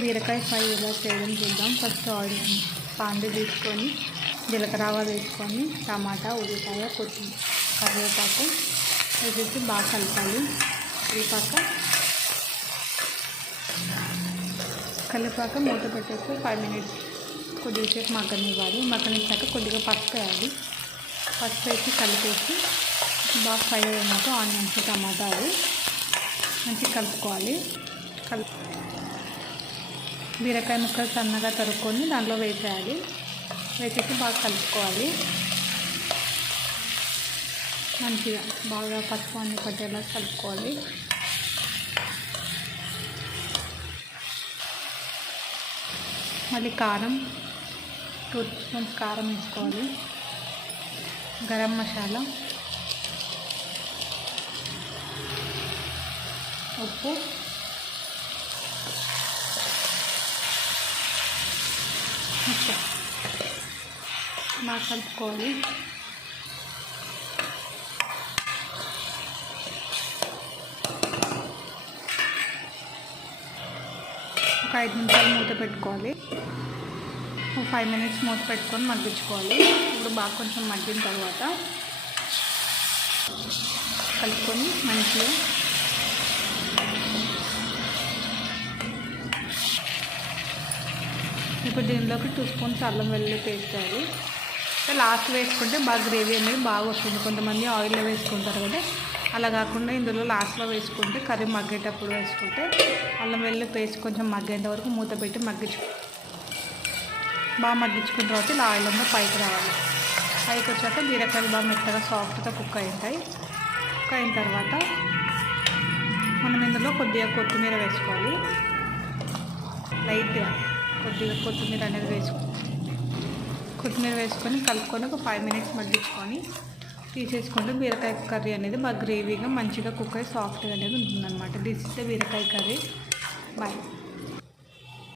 బీరకాయ ఫ్రై ఎలా చేయడం చూద్దాం. ఫస్ట్ ఆయిల్ పాండి తీసుకొని జీలకర్ర ఆవాలు వేసుకొని టమాటా, ఉల్లిపాయ, కొత్తిమీర, కరివేపాకు వేసేసి బాగా కలపాలి. కలిపాక మూత పెట్టేసి 5 మినిట్స్ కొద్దిసేపు మగ్గనివ్వాలి. మగ్గనిచ్చాక కొద్దిగా పసుపు వేయాలి. పసుపు వేసి కలిపేసి బాగా ఫ్రై అయినాక ఆనియన్స్, టమాటాలు మంచిగా కలుపుకోవాలి. బీరకాయ ముక్కలు సన్నగా తరుక్కొని దాంట్లో వేసేయాలి. వేసేసి బాగా కలుపుకోవాలి. మంచిగా బాగా పసుపు అన్ని పట్టేలా కలుపుకోవాలి. మళ్ళీ కారం 2 స్పూన్స్ కారం వేసుకోవాలి. గరం మసాలా, ఉప్పు, బాగా కలుపుకోవాలి. ఒక 5 నిమిషాలు మూత పెట్టుకోవాలి. 5 మినిట్స్ మూత పెట్టుకొని మగ్గించుకోవాలి. ఇప్పుడు బాగా కొంచెం మగ్గిన తర్వాత కలుపుకొని మంచిగా ఇప్పుడు దీనిలోకి 2 స్పూన్స్ అల్లం వెల్లుల్లి పేస్ట్ వేయాలి. లాస్ట్ వేసుకుంటే బాగా గ్రేవీ అనేది బాగా వస్తుంది. కొంతమంది ఆయిల్లో వేసుకుంటారు కదా, అలా కాకుండా ఇందులో లాస్ట్లో వేసుకుంటే కర్రీ మగ్గేటప్పుడు వేసుకుంటే అల్లం వెల్లుల్లి పేస్ట్ కొంచెం మగ్గేంత వరకు మూత పెట్టి బాగా మగ్గించుకున్న తర్వాత ఇలా ఆయిల్ అంతా పైకి రావాలి. పైకి వచ్చాక బీరకాయలు బాగా మెత్తగా సాఫ్ట్గా కుక్ అవుతాయి. కుక్ అయిన తర్వాత మనం ఇందులో కొద్దిగా కొత్తిమీర వేసుకోవాలి. లైట్గా కొద్దిగా కొత్తిమీర అనేది వేసుకొని కలుపుకొని ఒక 5 మినిట్స్ మగ్గించుకొని తీసేసుకుంటే బీరకాయ కర్రీ అనేది బాగా గ్రేవీగా మంచిగా కుక్ అయ్యి సాఫ్ట్గా అనేది ఉంటుందన్నమాట. దిస్ ఇస్ ద బీరకాయ కర్రీ. బాయ్.